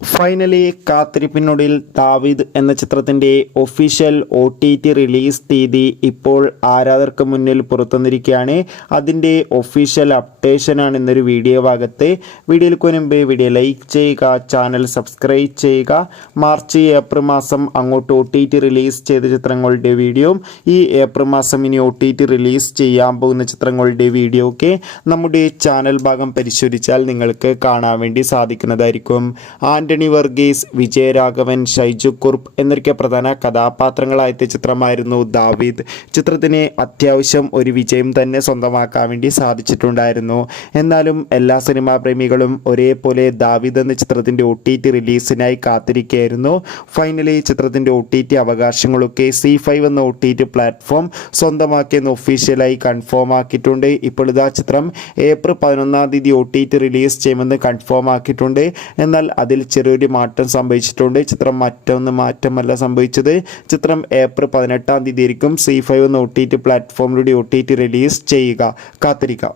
Finally കാത്തിരിപ്പിനൊടുവിൽ ദാവീദ് എന്ന ചിത്രത്തിൻ്റെ ഒഫീഷ്യൽ OTT റിലീസ് തീയതി ഇപ്പോൾ ആരാധകർക്ക് മുന്നിൽ പുറത്തുവന്നിരിക്കുകയാണ്. അതിൻ്റെ ഒഫീഷ്യൽ അപ്ഡേഷനാണ് ഇന്നൊരു വീഡിയോ ഭാഗത്ത്. വീഡിയോയിൽ മുൻപ് വീഡിയോ ലൈക്ക് ചെയ്യുക, ചാനൽ സബ്സ്ക്രൈബ് ചെയ്യുക. മാർച്ച് ഏപ്രിൽ മാസം അങ്ങോട്ട് OTT റിലീസ് ചെയ്ത ചിത്രങ്ങളുടെ വീഡിയോ, ഈ ഏപ്രിൽ മാസം ഇനി OTT റിലീസ് ചെയ്യാൻ പോകുന്ന ചിത്രങ്ങളുടെ വീഡിയോ ഒക്കെ നമ്മുടെ ചാനൽ ഭാഗം പരിശോധിച്ചാൽ നിങ്ങൾക്ക് കാണാൻ വേണ്ടി സാധിക്കുന്നതായിരിക്കും. ആന്റണി വർഗീസ്, വിജയരാഘവൻ, ഷൈജു കുറുപ്പ് എന്നൊക്കെ പ്രധാന കഥാപാത്രങ്ങളായ ചിത്രമായിരുന്നു ദാവീദ്. ചിത്രത്തിന് അത്യാവശ്യം ഒരു വിജയം തന്നെ സ്വന്തമാക്കാൻ വേണ്ടി സാധിച്ചിട്ടുണ്ടായിരുന്നു. എന്നാലും എല്ലാ സിനിമാ പ്രേമികളും ഒരേപോലെ ദാവീദ് എന്ന ചിത്രത്തിൻ്റെ OTT റിലീസിനായി കാത്തിരിക്കുകയായിരുന്നു. ഫൈനലി ചിത്രത്തിൻ്റെ OTT അവകാശങ്ങളൊക്കെ C5 എന്ന OTT പ്ലാറ്റ്ഫോം സ്വന്തമാക്കിയെന്ന് ഒഫീഷ്യലായി കൺഫേം ആക്കിയിട്ടുണ്ട്. ഇപ്പോൾ ഇതാ ചിത്രം ഏപ്രിൽ 11-ാം തീയതി OTT റിലീസ് ചെയ്യുമെന്ന് കൺഫേം ആക്കിയിട്ടുണ്ട്. എന്നാൽ അതിൽ ചെറിയൊരു മാറ്റം സംഭവിച്ചിട്ടുണ്ട്. ചിത്രം മാറ്റമല്ല സംഭവിച്ചത്. ചിത്രം ഏപ്രിൽ 18-ാം തീയതി ആയിരിക്കും C5 എന്ന OTT പ്ലാറ്റ്ഫോമിലൂടെ OTT റിലീസ് ചെയ്യുക. കാത്തിരിക്കാം.